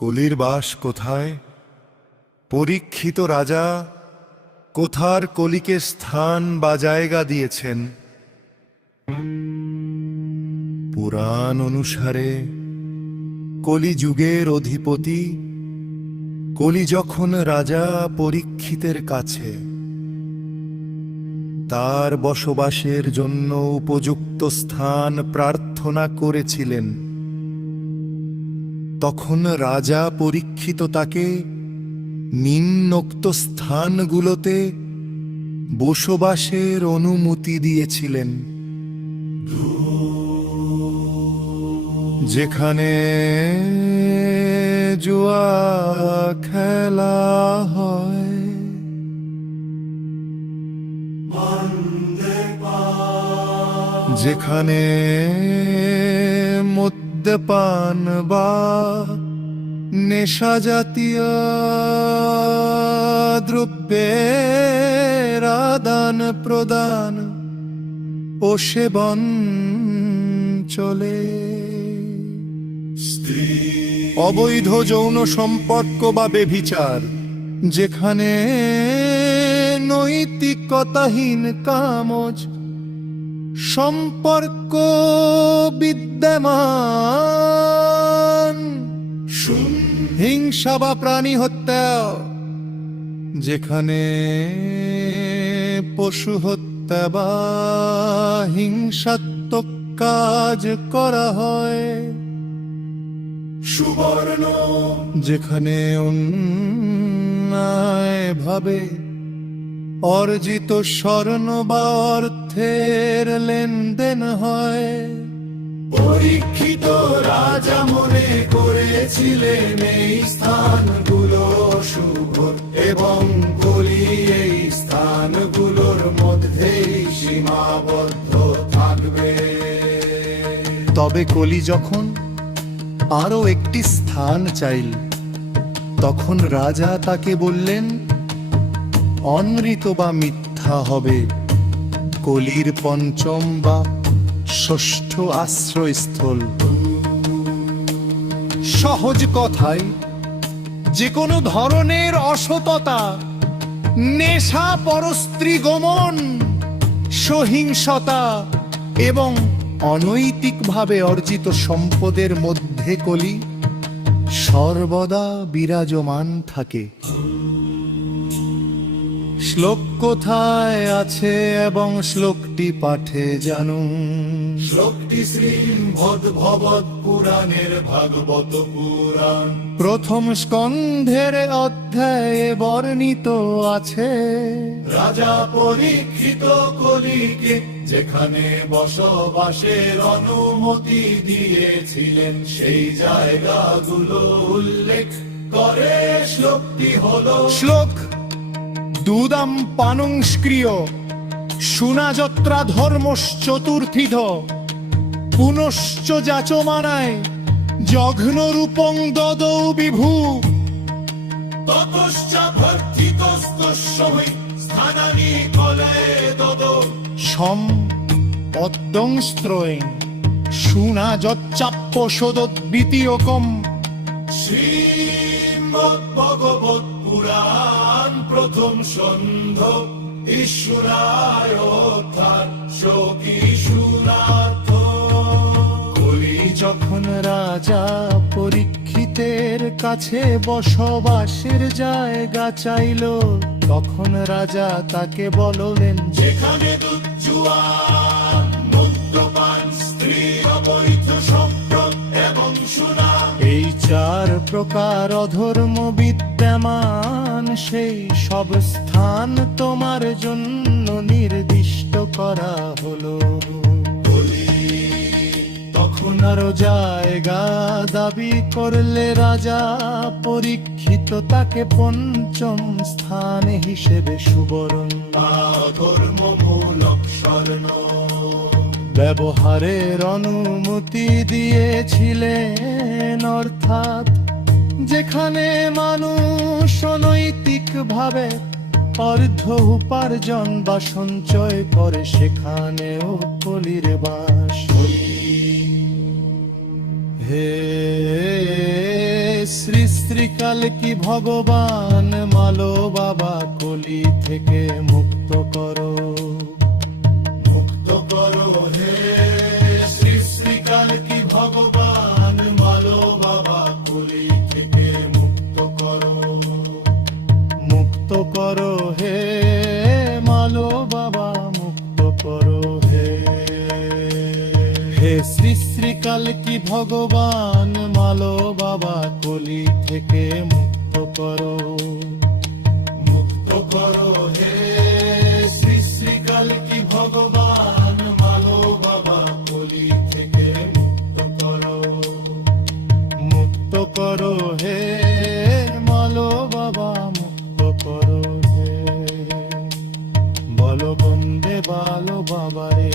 কলির বাস কোথায়? পরীক্ষিত রাজা কোথার কলিকে স্থান বা জায়গা দিয়েছেন? পুরাণ অনুসারে কলিযুগের অধিপতি কলি যখন রাজা পরীক্ষিতের কাছে তার বসবাসের জন্য উপযুক্ত স্থান প্রার্থনা করেছিলেন, তখন রাজা পরীক্ষিত তাকে নিম্নোক্ত স্থানগুলোতে বসবাসের অনুমতি দিয়েছিলেন, যেখানে জুয়া খেলা হয়, যেখানে মদ্যপান বা নেশা জাতীয় দ্রব্যের আদান প্রদান ও সেবন চলে, অবৈধ যৌন সম্পর্ক বা ব্যভিচার, যেখানে নৈতিকতাহীন কামজ সম্পর্ক বিদ্যমান, হিংসা বা প্রাণী হত্যা, যেখানে পশু হত্যা বা হিংসাত্মক কাজ করা হয়, সুবর্ণ, যেখানে অন্যায়ভাবে অর্জিত স্বর্ণ বা অর্থের লেনদেন হয়। পরীক্ষিত রাজা মনে করেছিলেন এই স্থানগুলো শুভ এবং কলি এই স্থানগুলোর মধ্যেই সীমাবদ্ধ থাকবে। তবে কলি যখন আরো একটি স্থান চাইল, তখন রাজা তাকে বললেন অনৃত বা মিথ্যা হবে কলির পঞ্চম বা ষষ্ঠ আশ্রয়স্থল। সহজ কথায়, যে কোনো ধরনের অসততা, নেশা, পরস্ত্রী গমন, সহিংসতা এবং অনৈতিকভাবে অর্জিত সম্পদের মধ্যে কলি সর্বদা বিরাজমান থাকে। শ্লোক কোথায় আছে এবং শ্লোকটি পাঠে জানুন। শ্লোকটি শ্রীমদ্ভগবৎ পুরাণের ভাগবত পুরাণ প্রথম স্কন্ধের অধ্যায়ে বর্ণিত আছে। রাজা পরীক্ষিত কলিকে যেখানে বসবাসের অনুমতি দিয়েছিলেন সেই জায়গাগুলো উল্লেখ করে শ্লোকটি হলো। শ্লোক দুদম পানংস্ক্রিয় শুনাযত্রা ধর্মশ্চতুর্থিধ পুনশ্চ যাচমানায় জঘ্ন রূপং দদৌ বিভু ততশ্চ ভর্তিতস্তস্যৈ স্থানানি কলে দদৌ সম পদ্মংস্ত্রয়ং শুনাযচ্চাপ্যশোদদ্বিতীয়কম। শ্রীমদ্ভগবৎ পুরাণ প্রথম সন্ধ ঈশ্বরায় শোকিশুনার্থ। কলি যখন রাজা পরীক্ষিতের কাছে বসবাসের জায়গা চাইল, তখন রাজা তাকে বললেন যেখানে দুধ, জুয়া, মদ্যপান, স্ত্রী, অবৈধ সম্পর্ক এবং সোনা, এই চার প্রকার অধর্ম বিদ্যমান, সেই সব স্থান তোমার জন্য নির্দিষ্ট করা হলো। তখন আরো জায়গা দাবি করলে রাজা পরীক্ষিত তাকে পঞ্চম স্থান হিসেবে সুবর্ণ ধর্মমূলক স্বর্ণ ব্যবহারের অনুমতি দিয়েছিলেন, অর্থাৎ যেখানে মানুষ অনৈতিকভাবে অর্থ উপার্জন বা সঞ্চয় করে সেখানেও কলির বাস। হে শ্রী শ্রীকাল কি ভগবান মালো বাবা কলি থেকে মুক্ত করো, মুক্ত করো হে শ্রী শ্রীকাল কি ভগবান মালো বাবা কলি থেকে মুক্ত করো, মুক্ত করো হে মালো বাবা মুক্ত করো হে। হে শ্রী শ্রীকাল কি ভগবান মালো বাবা কলি থেকে মুক্ত করো, মুক্ত করো হে শ্রী শ্রীকাল কি ভগবান মালো বাবা কলি থেকে মুক্ত করো, মুক্ত করো হে মালো বাবা মুক্ত করো হে। বলো বন্দে বালো বাবা রে,